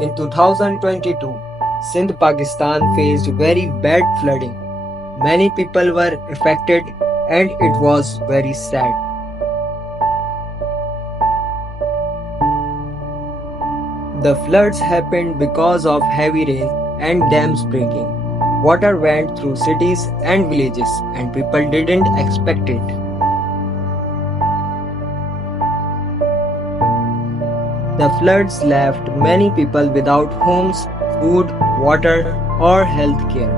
In 2022, Sindh, Pakistan faced very bad flooding. Many people were affected and it was very sad. The floods happened because of heavy rain and dams breaking. Water went through cities and villages and people didn't expect it. The floods left many people without homes, food, water, or health care.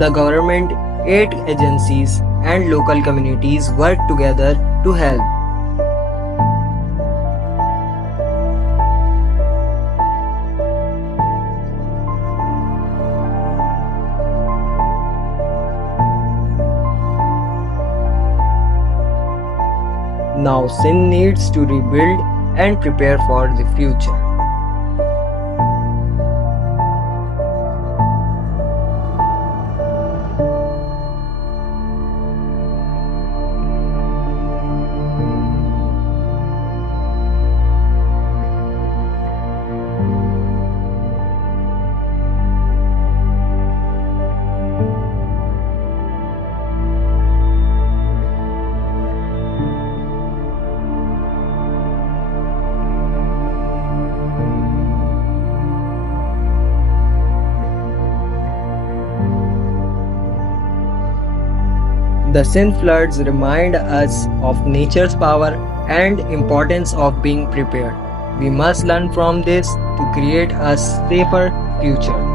The government, aid agencies, and local communities worked together to help. Now Sindh needs to rebuild and prepare for the future. The Sindh floods remind us of nature's power and importance of being prepared. We must learn from this to create a safer future.